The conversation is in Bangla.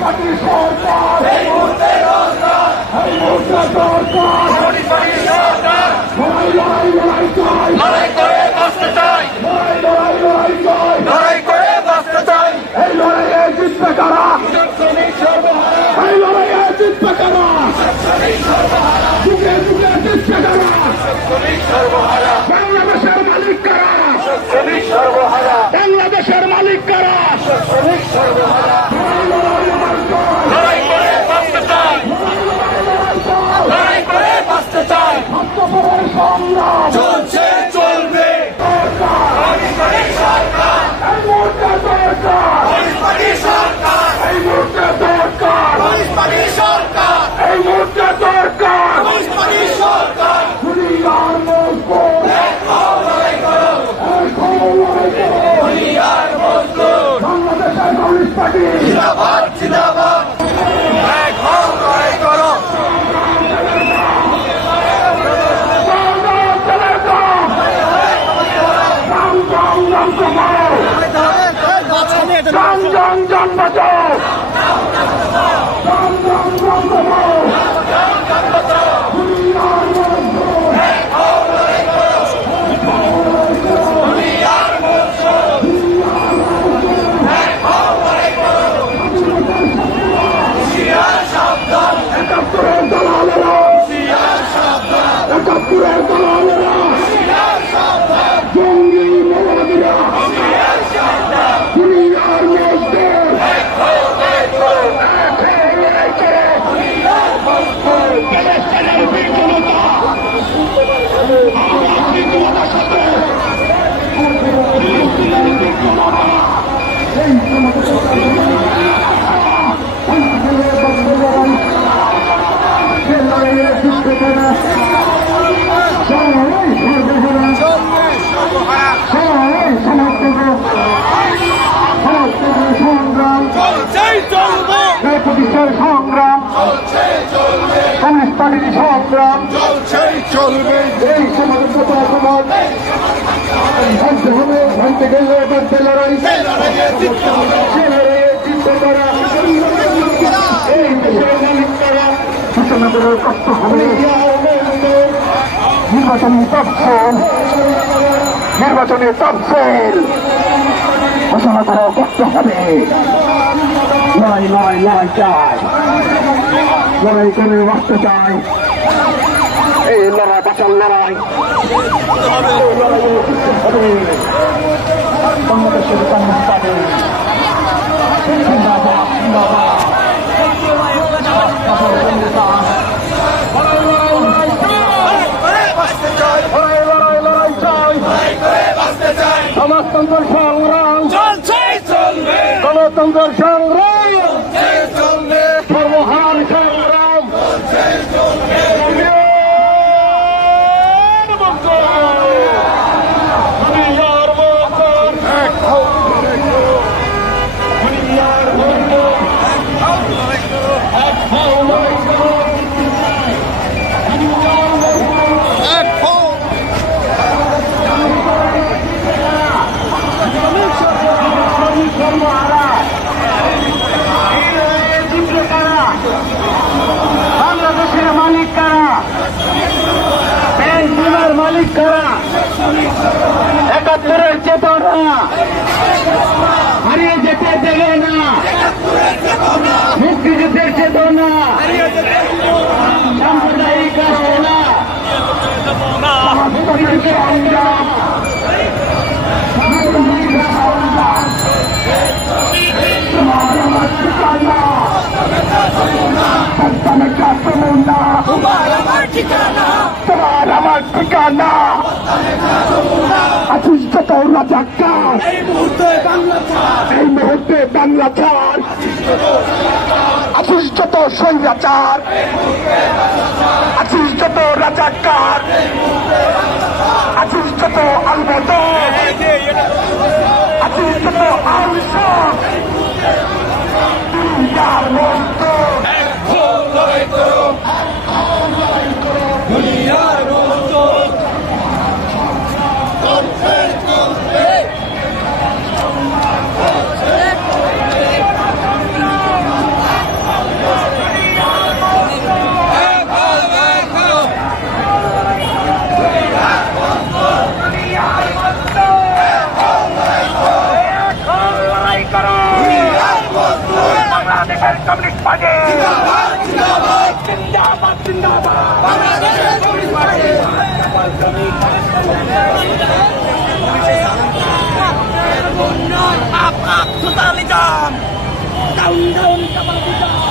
পার্টির সরকার এই মুহূর্তে দরকার লড়াই চাই লড়াই করে বাঁচতে চাই লড়াই করে বাঁচতে চাই এই লড়াইয়ে জিতবে কারা এই লড়াইয়ে জিতবে কারা যুগে যুগে জিতবে কারা বাংলাদেশের মালিক কারা বাংলাদেশের মালিক কারা লড়াই করে বাঁচতে চাই লড়াই করে বাঁচতে চাই সংগ্রাম চলছে চলবে সরকার এই মুহূর্তে দরকার সরকার এই মুহূর্তে দরকার সরকার এই মুহূর্তে দরকার সরকার দুনিয়ার মজবুত লড়াই করো দুনিয়ার মজবুত বাংলাদেশের কমিউনিস্ট পার্টি জিন্দাবাদ জিন্দাবাদ লড়াই করো জন্ম বাঁচাও একাত্তরের দালালেরা একাত্তরের দালালেরা জঙ্গি মৌলবীরা দুনিয়ার মধ্যে সংগ্রাম কমিউনিস্ট পার্টির সংগ্রাম চলবে এই সমাজের সমাজ ভাবতে হবে ভাবতে গেলে ভাবতে লড়াই জিততে পারা এই দেশের মালিক করা সূচনাদের কষ্ট হবে নির্বাচনী তফসিল ঘোষণা করা করতে হবে লড়াই লড়াই লড়াই চাই লড়াই করে বাঁচতে চাই এই লড়াই বাঁচার লড়াই বাংলাদেশের কমিউনিস্ট পার্টি জিন্দাবাদ জিন্দাবাদ সমাজতন্ত্রের সংগ্রাম চলছে চলবে গণতন্ত্রের সংগ্রাম চলবে সর্বহার সংগ্রাম চলছে চলবে বাংলাদেশের মালিক কারা ব্যাংকের মালিক কারা একাত্তরের চেতনা হারিয়ে যেতে দেবে না মুক্তিযুদ্ধের চেতনা সাম্প্রদায়িক চেতনা তোমার আমার ঠিকানা আছিস যত রাজাকার এই মুহূর্তে বাংলা ছাড় আছিস যত স্বৈরাচার আছিস যত রাজাকার আছিস যত আলবদ আছিস যত আলসব দুনিয়ার মধ্যে লড়াই করো দুনিয়ার মধ্যে Totalism! Down, kapalitan!